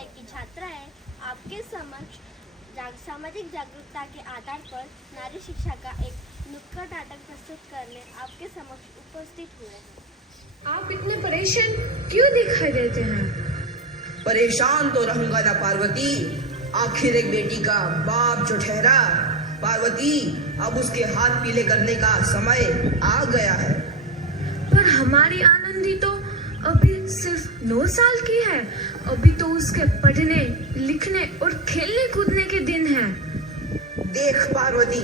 विद्यालय की छात्राएं आपके समक्ष सामाजिक जागरूकता के आधार पर नारी शिक्षा का एक नुक्कड़ नाटक प्रस्तुत करने आपके समक्ष उपस्थित हुए हैं। आप इतने परेशान क्यों दिखाई देते हैं? परेशान तो रहूंगा ना पार्वती, आखिर एक बेटी का बाप जो ठहरा। पार्वती, अब उसके हाथ पीले करने का समय आ गया है। पर हमारी आनंदी तो अभी सिर्फ 9 साल की है। अभी तो उसके पढ़ने लिखने और खेलने कूदने के दिन हैं। देख पार्वती,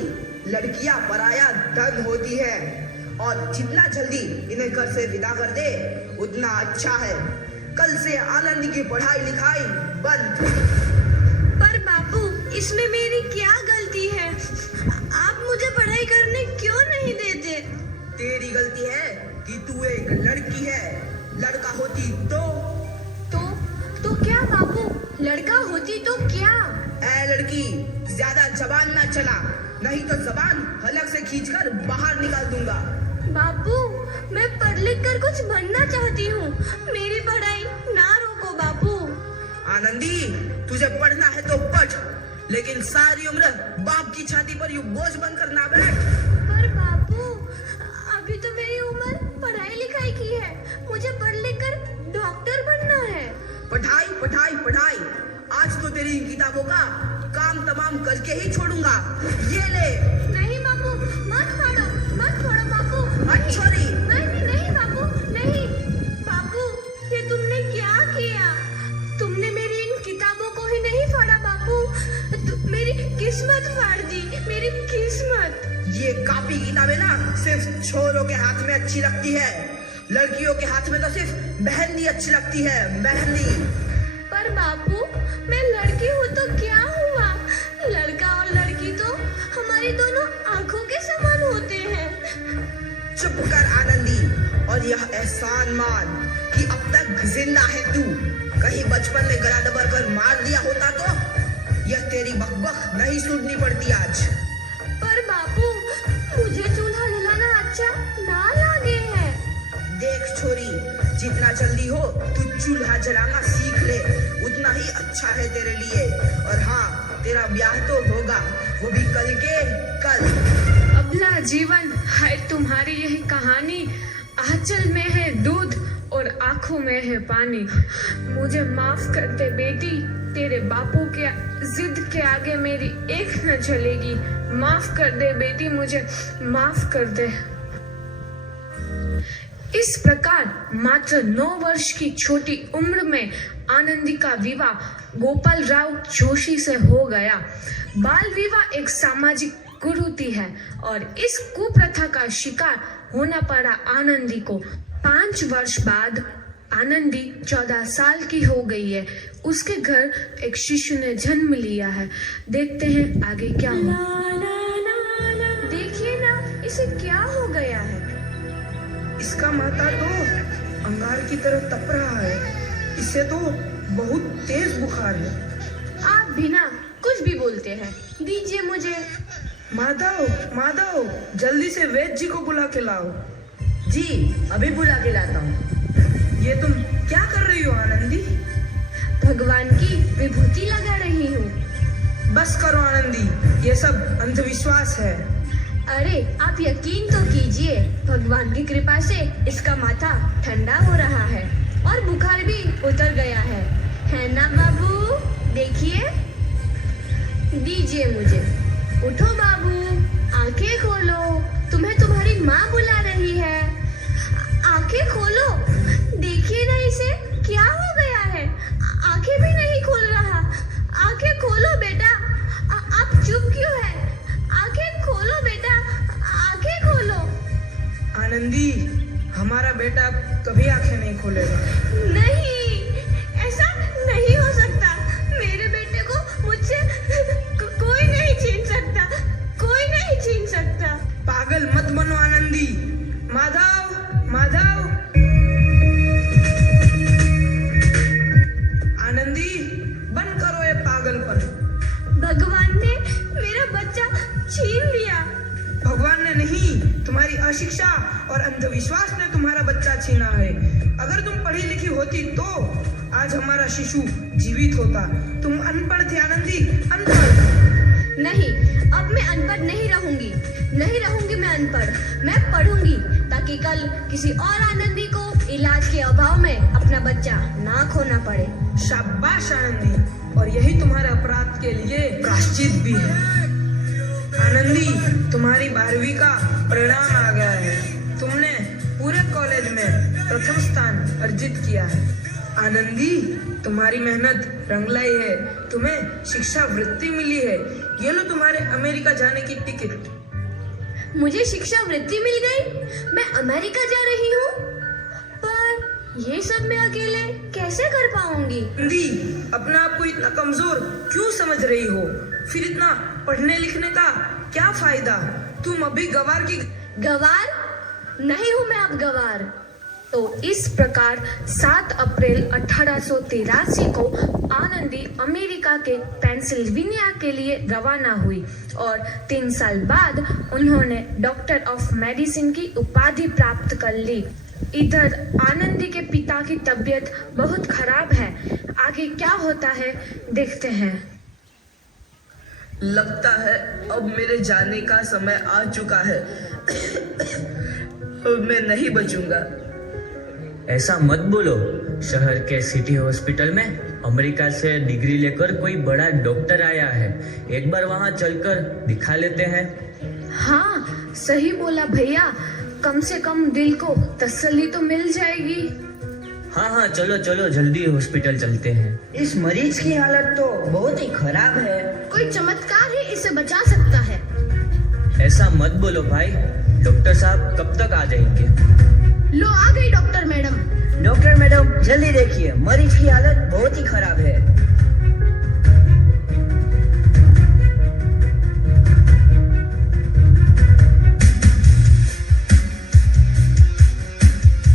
लड़कियां पराया धन होती है और जितना जल्दी इन्हें घर से विदा कर दे उतना अच्छा है। कल से आनंदी की पढ़ाई लिखाई बंद। पर बापू, इसमें मेरी क्या गलती है? आप मुझे पढ़ाई करने क्यों नहीं देते? तेरी गलती है कि तू एक लड़की है। लड़का होती तो क्या बापू? लड़का होती तो क्या? ऐ लड़की, ज्यादा जबान ना चला, नहीं तो जबान हलक से खींचकर बाहर निकाल दूंगा। बापू, मैं पढ़ लिख कर कुछ बनना चाहती हूँ। मेरी पढ़ाई ना रोको बापू। आनंदी, तुझे पढ़ना है तो पढ़, लेकिन सारी उम्र बाप की छाती पर यूं बोझ बनकर ना बैठ। पर बापू, अभी तो मेरी उम्र पढ़ाई लिखाई की है। मुझे पढ़ लिख कर डॉक्टर बनना है। पढ़ाई पढ़ाई पढ़ाई, आज तो तेरी इन किताबों का काम तमाम करके ही छोड़ूंगा। ये ले। नहीं बापू, मत फाड़ो बापू। मत छोड़ी। नहीं बापू, नहीं। बापू, ये तुमने क्या किया? तुमने मेरी इन किताबों को ही नहीं फाड़ा बापू, मेरी किस्मत फाड़ दी, मेरी किस्मत। ये कॉपी किताबें ना सिर्फ छोरों के हाथ में अच्छी लगती है, लड़कियों के हाथ में तो सिर्फ मेहंदी अच्छी लगती है, मेहंदी। पर बापू, मैं लड़की हूँ तो क्या हुआ? लड़का और लड़की तो हमारी दोनों आंखों के समान होते हैं। चुप कर आनंदी, और यह एहसान मान कि अब तक जिंदा है तू। कहीं बचपन में गला दबा कर मार दिया होता तो यह तेरी बकबक नहीं सुननी पड़ती आज। पर बापू, मुझे चूल्हा जलाना अच्छा ना लगे है। देख छोरी, जितना जल्दी हो तू चूल्हा जलाना सीख ले, उतना ही अच्छा है तेरे लिए। और हाँ, तेरा ब्याह तो होगा, वो भी कल के कल। अबला जीवन है तुम्हारी यही कहानी। आंचल में है दूध और आंखों में है पानी। मुझे माफ कर दे बेटी, तेरे बापू के जिद के आगे मेरी एक न चलेगी। माफ कर दे बेटी, मुझे माफ कर दे। इस प्रकार मात्र 9 वर्ष की छोटी उम्र में आनंदी का विवाह गोपाल राव जोशी से हो गया। बाल विवाह एक सामाजिक कुरीति है और इस कुप्रथा का शिकार होना पड़ा आनंदी को। 5 वर्ष बाद आनंदी 14 साल की हो गई है। उसके घर एक शिशु ने जन्म लिया है। देखते हैं आगे क्या हुआ। देखिए ना, इसे क्या हो गया है? इसका माथा तो अंगार की तरह तप रहा है। इसे तो बहुत तेज बुखार है। आप भी ना कुछ भी बोलते हैं। दीजिए मुझे। माधव, जल्दी से वैद्य जी को बुला के लाओ। जी, अभी बुला के लाता हूँ। ये तुम क्या कर रही हो आनंदी? भगवान की विभूति लगा रही हूँ। बस करो आनंदी, ये सब अंधविश्वास है। अरे आप यकीन तो कीजिए, भगवान की कृपा से इसका माथा ठंडा हो रहा है और बुखार भी उतर गया है ना बाबू? देखिए, दीजिए मुझे। उठो बाबू, आंखें खोलो, तुम्हें तुम्हारी माँ बुला रही है। आंखें खोलो, देखिए ना इसे क्या हो गया है। आंखें भी नहीं खोल रहा। आंखें खोलो बेटा। आप चुप क्यों है? आंखें खोलो बेटा, आंखें खोलो। आनंदी, हमारा बेटा कभी आंखें नहीं खोलेगा। नहीं, ऐसा नहीं हो सकता। मेरे बेटे को मुझसे कोई नहीं छीन सकता, कोई नहीं छीन सकता। पागल मत बनो आनंदी। माधव, आनंदी, बंद करो ये पागलपन। भगवान ने मेरा बच्चा छीन लिया। भगवान ने नहीं, तुम्हारी अशिक्षा और अंधविश्वास ने तुम्हारा बच्चा छीना है। अगर तुम पढ़ी लिखी होती तो आज हमारा शिशु जीवित होता। तुम अनपढ़ थे आनंदी, अनपढ़। नहीं, अब मैं अनपढ़ नहीं रहूंगी मैं अनपढ़। मैं पढ़ूंगी ताकि कल किसी और आनंदी को इलाज के अभाव में अपना बच्चा ना खोना पड़े। शाबाश आनंदी, और यही तुम्हारे अपराध के लिए प्रायश्चित भी है। आनंदी, तुम्हारी 12वीं का परिणाम आ गया है। तुमने पूरे कॉलेज में प्रथम स्थान अर्जित किया है। आनंदी, तुम्हारी मेहनत रंग लाई है। तुम्हें शिक्षा वृत्ति मिली है। ये लो तुम्हारे अमेरिका जाने की टिकट। मुझे शिक्षा वृत्ति मिल गई, मैं अमेरिका जा रही हूँ। पर ये सब मैं अकेले कैसे कर पाऊंगी? आनंदी, अपने आप को इतना कमजोर क्यों समझ रही हो? फिर इतना पढ़ने लिखने का क्या फायदा? तुम अभी गवार नहीं हूँ मैं अब गवार। तो इस प्रकार 7 अप्रैल 1883 को आनंदी अमेरिका के पेंसिल्वेनिया के लिए रवाना हुई और 3 साल बाद उन्होंने डॉक्टर ऑफ मेडिसिन की उपाधि प्राप्त कर ली। इधर आनंदी के पिता की तबीयत बहुत खराब है। आगे क्या होता है देखते हैं। लगता है अब मेरे जाने का समय आ चुका है। अब मैं नहीं बचूंगा। ऐसा मत बोलो। शहर के सिटी हॉस्पिटल में अमेरिका से डिग्री लेकर कोई बड़ा डॉक्टर आया है। एक बार वहां चलकर दिखा लेते हैं। हाँ, सही बोला भैया। कम से कम दिल को तसल्ली तो मिल जाएगी। हाँ, चलो चलो जल्दी हॉस्पिटल चलते हैं। इस मरीज की हालत तो बहुत ही खराब है। कोई चमत्कार ही इसे बचा सकता है। ऐसा मत बोलो भाई। डॉक्टर साहब कब तक आ जाएंगे? लो, आ गई डॉक्टर मैडम। डॉक्टर मैडम जल्दी देखिए, मरीज की हालत बहुत ही खराब है।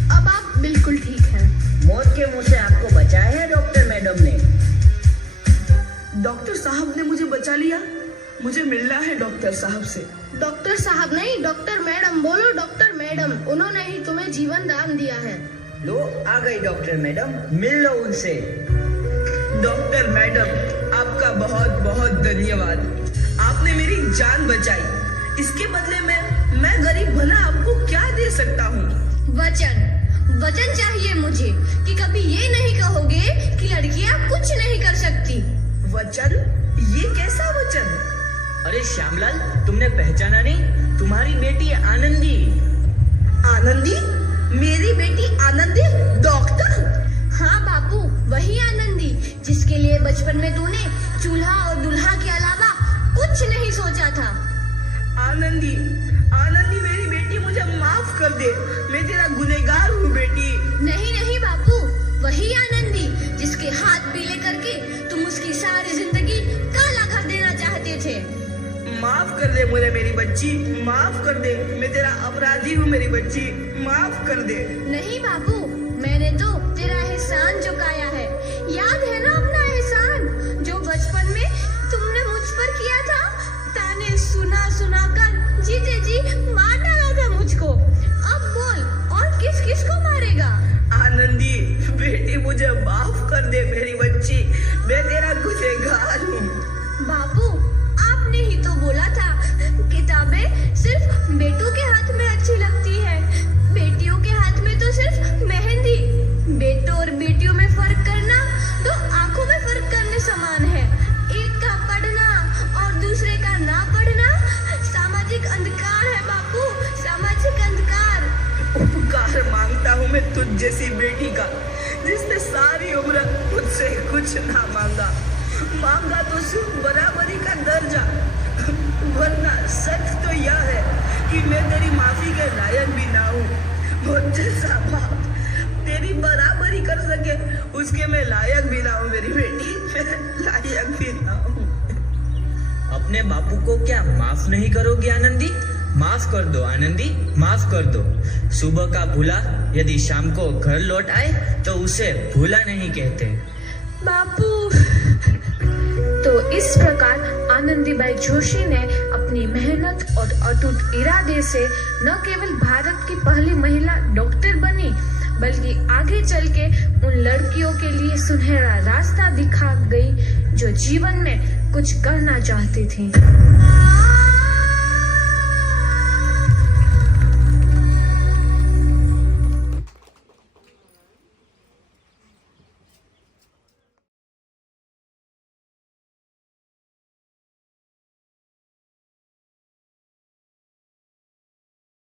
अब आप बिल्कुल ठीक हैं। मौत के मुंह से आपको बचाया है डॉक्टर मैडम ने। डॉक्टर साहब ने मुझे बचा लिया। मुझे मिलना है डॉक्टर साहब से। डॉक्टर साहब नहीं, डॉक्टर मैडम बोलो। डॉक्टर मैडम, उन्होंने ही तुम्हें जीवन दान दिया है। लो, आ गई डॉक्टर मैडम, मिल लो उनसे। डॉक्टर मैडम, आपका बहुत बहुत धन्यवाद। आपने मेरी जान बचाई। इसके बदले में मैं गरीब भला आपको क्या दे सकता हूँ? वचन चाहिए मुझे कि कभी ये नहीं कहोगे कि लड़कियां कुछ नहीं कर सकती। वचन? ये कैसा वचन? अरे श्यामलाल, तुमने पहचाना नहीं? तुम्हारी बेटी आनंदी। आनंदी? मेरी बेटी आनंदी डॉक्टर? हाँ बापू, वही आनंदी जिसके लिए बचपन में तूने चूल्हा और दूल्हा के अलावा कुछ नहीं सोचा था। आनंदी, आनंदी मेरी बेटी, मुझे माफ कर दे। मैं तेरा गुनहगार हूँ बेटी। नहीं बापू, वही आनंदी जिसके हाथ पीले करके तुम उसकी सारी जिंदगी काला कर देना चाहते थे। माफ कर दे मुझे मेरी बच्ची, माफ कर दे। मैं तेरा अपराधी हूँ मेरी बच्ची, माफ कर दे। नहीं बाबू, मैंने तो तेरा एहसान चुकाया है। याद है ना अपना एहसान जो बचपन में तुमने मुझ पर किया था? ताने सुना कर जीते जी मार डाला था मुझको। अब बोल, और किस को मारेगा? आनंदी बेटी, मुझे माफ कर दे मेरी बच्ची। मैं तेरा गुनहगार हूँ। बाबू, आपने ही तो बोला था किताबें सिर्फ बेटों के हाथ में अच्छी लगती है, बेटियों के हाथ में तो सिर्फ मेहंदी। बेटों और बेटियों में फर्क करना तो आंखों में फर्क करने समान है। एक का पढ़ना और दूसरे का ना पढ़ना सामाजिक अंधकार है बापू, सामाजिक अंधकार। उपकार मांगता हूँ मैं तुझ जैसी बेटी का, जिसने सारी उम्र मुझसे कुछ ना मांगा तो सिर्फ बराबरी का दर्जा। वरना सच तो यह है कि मैं तेरी माफी के लायक भी ना हूँ। मुझ जैसा बाप तेरी बराबरी कर सके उसके मैं लायक भी ना हूँ मेरी बेटी, मैं लायक भी ना हूँ। अपने बापू को क्या माफ नहीं करोगी आनंदी? माफ कर दो आनंदी, माफ कर दो। सुबह का भूला यदि शाम को घर लौट आए तो उसे भूला नहीं कहते। बापू। तो इस प्रकार आनंदीबाई जोशी ने अपनी मेहनत और अटूट इरादे से न केवल भारत की पहली महिला डॉक्टर बनी, बल्कि आगे चल के उन लड़कियों के लिए सुनहरा रास्ता दिखा गई जो जीवन में कुछ करना चाहती थी।